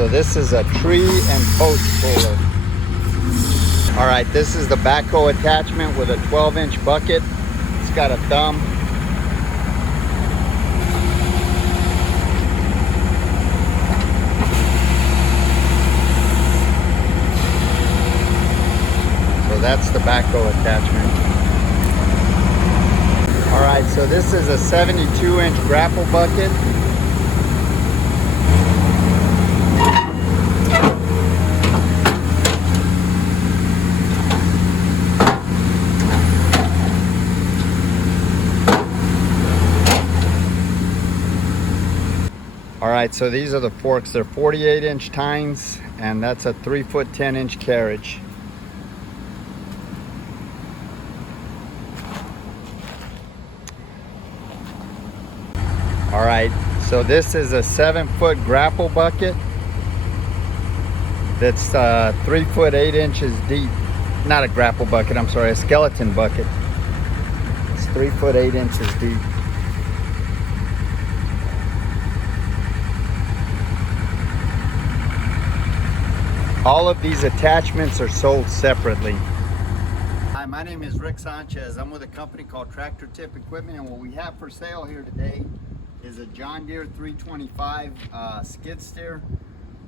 So this is a tree and post puller. All right, this is the backhoe attachment with a 12-inch bucket. It's got a thumb. So that's the backhoe attachment. All right, so this is a 72-inch grapple bucket. All right, so these are the forks. They're 48-inch tines, and that's a 3-foot 10-inch carriage. All right, so this is a 7-foot grapple bucket that's 3 foot 8 inches deep. Not a grapple bucket, I'm sorry, a skeleton bucket. It's 3 foot 8 inches deep. All of these attachments are sold separately. Hi, my name is Rick Sanchez. I'm with a company called Tractor Tip Equipment, and what we have for sale here today is a John Deere 325 skid steer.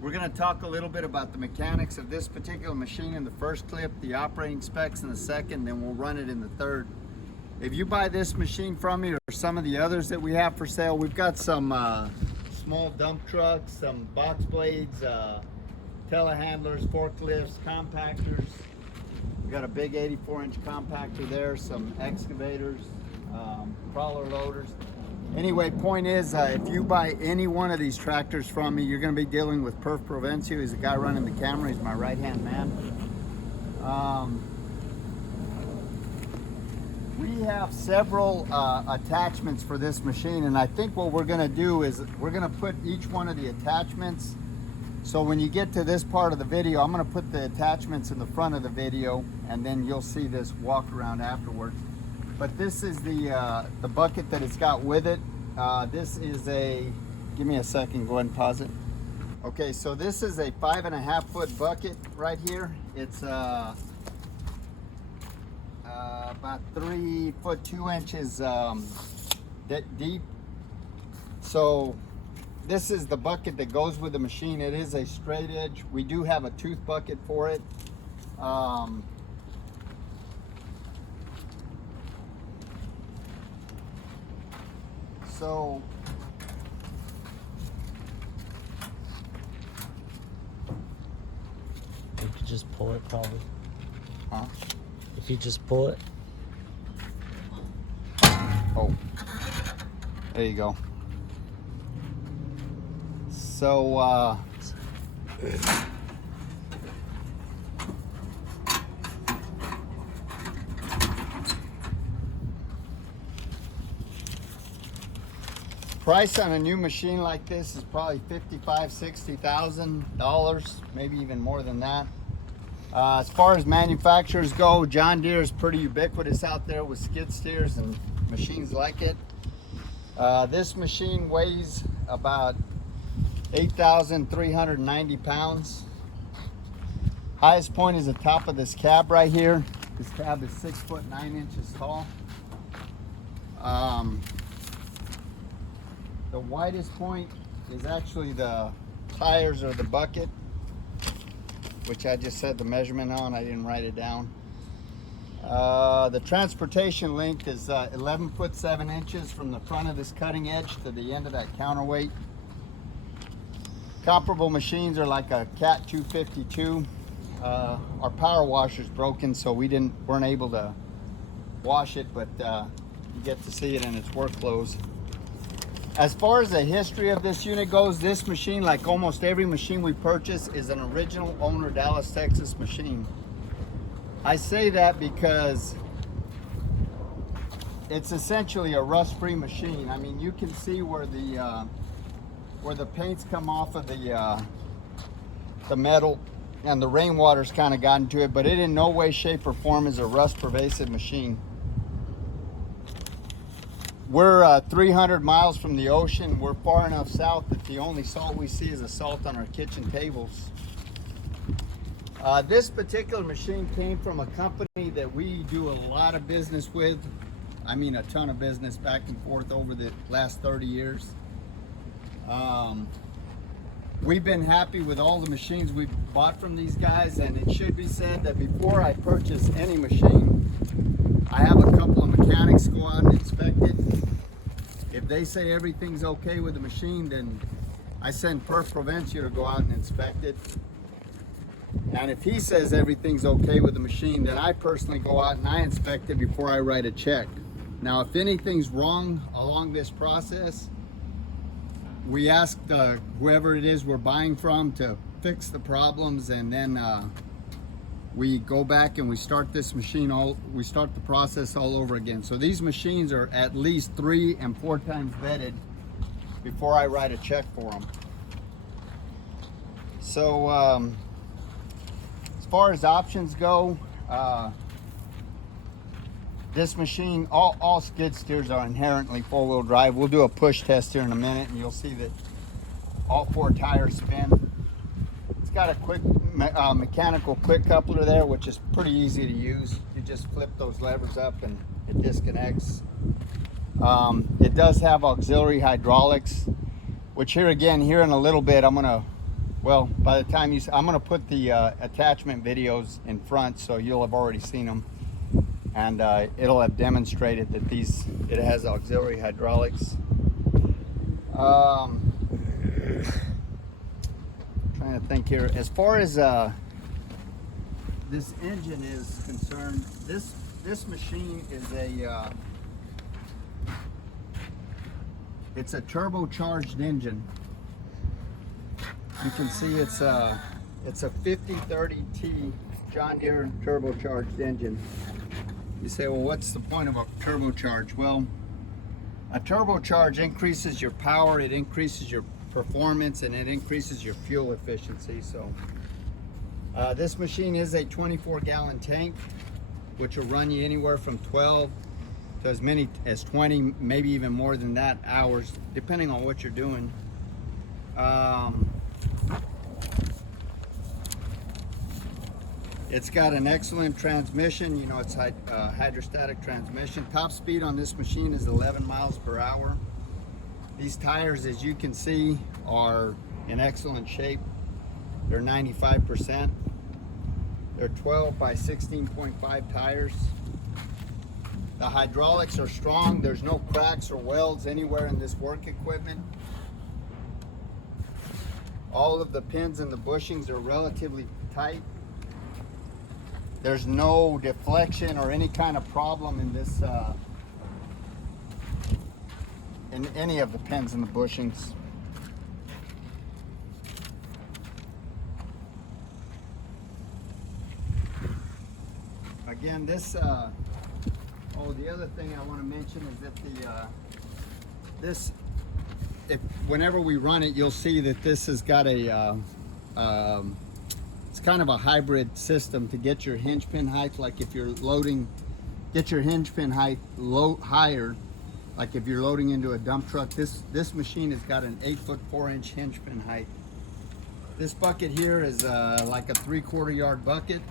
We're going to talk a little bit about the mechanics of this particular machine in the first clip, the operating specs in the second, then we'll run it in the third. If you buy this machine from me or some of the others that we have for sale, we've got some small dump trucks, some box blades, telehandlers, forklifts, compactors. We got a big 84-inch compactor there, some excavators, crawler loaders. Anyway, point is, if you buy any one of these tractors from me, you're going to be dealing with Perf Provencio. He's the guy running the camera. He's my right-hand man. We have several attachments for this machine, and I think what we're going to do is we're going to put each one of the attachments. So when you get to this part of the video, I'm going to put the attachments in the front of the video, and then you'll see this walk around afterwards. But this is the bucket that it's got with it. This is a, give me a second, go ahead and pause it. Okay, so this is a 5.5 foot bucket right here. It's about 3 foot 2 inches deep. So this is the bucket that goes with the machine. It is a straight edge. We do have a tooth bucket for it. So you could just pull it probably. Huh? If you just pull it. Oh, there you go. So price on a new machine like this is probably $55,000-$60,000, maybe even more than that. As far as manufacturers go, John Deere is pretty ubiquitous out there with skid steers and machines like it. This machine weighs about 8,390 pounds. Highest point is the top of this cab right here. This cab is 6 foot 9 inches tall. The widest point is actually the tires or the bucket, which I just said the measurement on. I didn't write it down. The transportation length is 11 foot 7 inches from the front of this cutting edge to the end of that counterweight. Comparable machines are like a Cat 252. Our power washer's broken, so we weren't able to wash it, but you get to see it in its work clothes. As far as the history of this unit goes, this machine, like almost every machine we purchase, is an original owner Dallas, Texas machine. I say that because it's essentially a rust-free machine. I mean, you can see where the paints come off of the metal, and the rainwater's kind of gotten to it, but it in no way, shape, or form is a rust-pervasive machine. We're 300 miles from the ocean. We're far enough south that the only salt we see is the salt on our kitchen tables. This particular machine came from a company that we do a lot of business with. I mean, a ton of business back and forth over the last 30 years. We've been happy with all the machines we've bought from these guys, and it should be said that before I purchase any machine, I have a couple of mechanics go out and inspect it. If they say everything's okay with the machine, then I send Perf Provencio to go out and inspect it. And if he says everything's okay with the machine, then I personally go out and I inspect it before I write a check. Now, if anything's wrong along this process, we ask whoever it is we're buying from to fix the problems, and then we go back and we start this machine we start the process all over again. So these machines are at least 3 and 4 times vetted before I write a check for them. So as far as options go, this machine, all skid steers are inherently four-wheel drive. We'll do a push test here in a minute, and you'll see that all 4 tires spin. It's got a quick mechanical quick coupler there, which is pretty easy to use. You just flip those levers up and it disconnects. It does have auxiliary hydraulics, which here again, here in a little bit, I'm gonna put the attachment videos in front, so you'll have already seen them. And it'll have demonstrated that it has auxiliary hydraulics. Trying to think here. As far as this engine is concerned, this machine is it's a turbocharged engine. You can see it's a 5030T John Deere turbocharged engine. You say, well, what's the point of a turbocharge? Well, a turbocharge increases your power, it increases your performance, and it increases your fuel efficiency. So this machine is a 24-gallon tank, which will run you anywhere from 12 to as many as 20, maybe even more than that, hours, depending on what you're doing. It's got an excellent transmission. You know, it's hydrostatic transmission. Top speed on this machine is 11 miles per hour. These tires, as you can see, are in excellent shape. They're 95%. They're 12 by 16.5 tires. The hydraulics are strong. There's no cracks or welds anywhere in this work equipment. All of the pins and the bushings are relatively tight. There's no deflection or any kind of problem in this, in any of the pins and the bushings. Again, this, the other thing I want to mention is that whenever we run it, you'll see that this has got a, it's kind of a hybrid system to get your hinge pin height. Like if you're loading, get your hinge pin height higher. Like if you're loading into a dump truck, this machine has got an 8'4" hinge pin height. This bucket here is like a 3/4 yard bucket.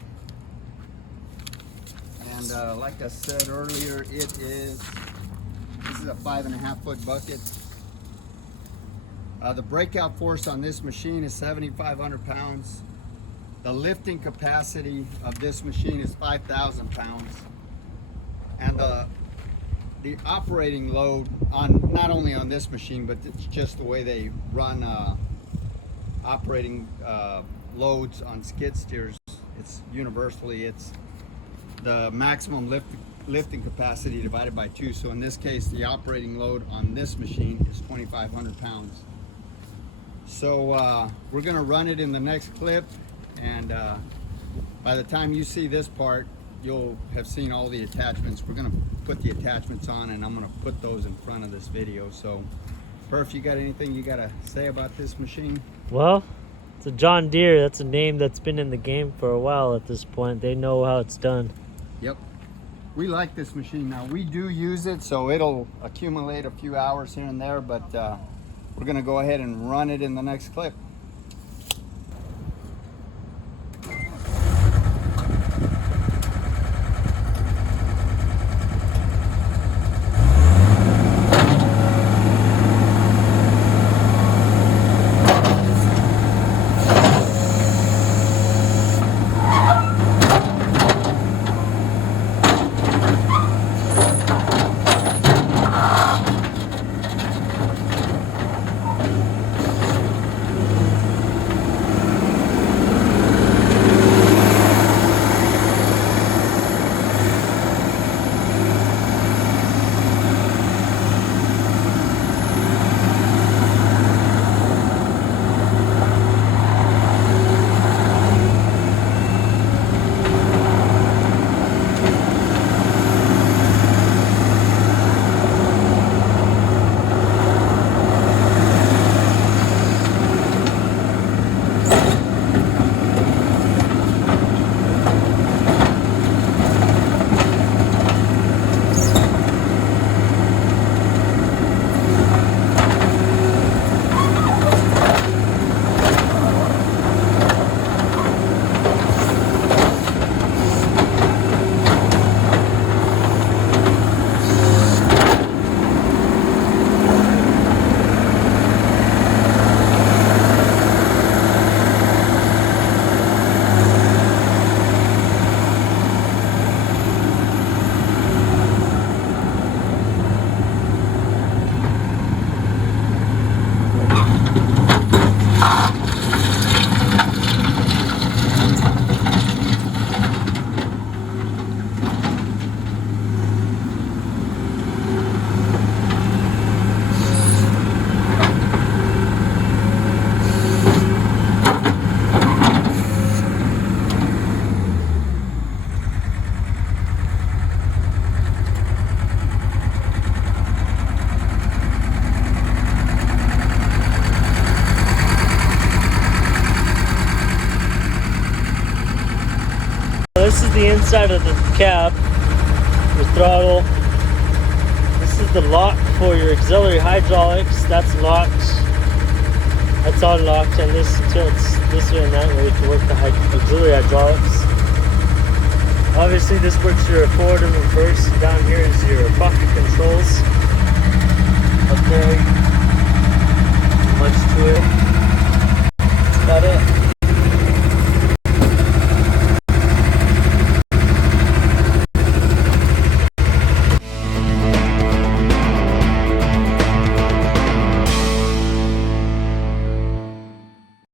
And like I said earlier, this is a 5.5 foot bucket. The breakout force on this machine is 7,500 pounds. The lifting capacity of this machine is 5,000 pounds. And the operating load on not only on this machine, but it's just the way they run operating loads on skid steers. It's universally, it's the maximum lifting capacity divided by 2. So in this case, the operating load on this machine is 2,500 pounds. So we're gonna run it in the next clip, and by the time you see this part, you'll have seen all the attachments. We're gonna put the attachments on, and I'm gonna put those in front of this video. So Perf, you got anything you gotta say about this machine? Well, it's a John Deere. That's a name that's been in the game for a while at this point. They know how it's done. Yep. we like this machine. Now we do use it, so it'll accumulate a few hours here and there, but we're gonna go ahead and run it in the next clip. This is the inside of the cab, your throttle. This is the lock for your auxiliary hydraulics. That's locked. That's unlocked, and this tilts this way and that way to work the auxiliary hydraulics. Obviously, this works your forward and reverse. Down here is your bucket control.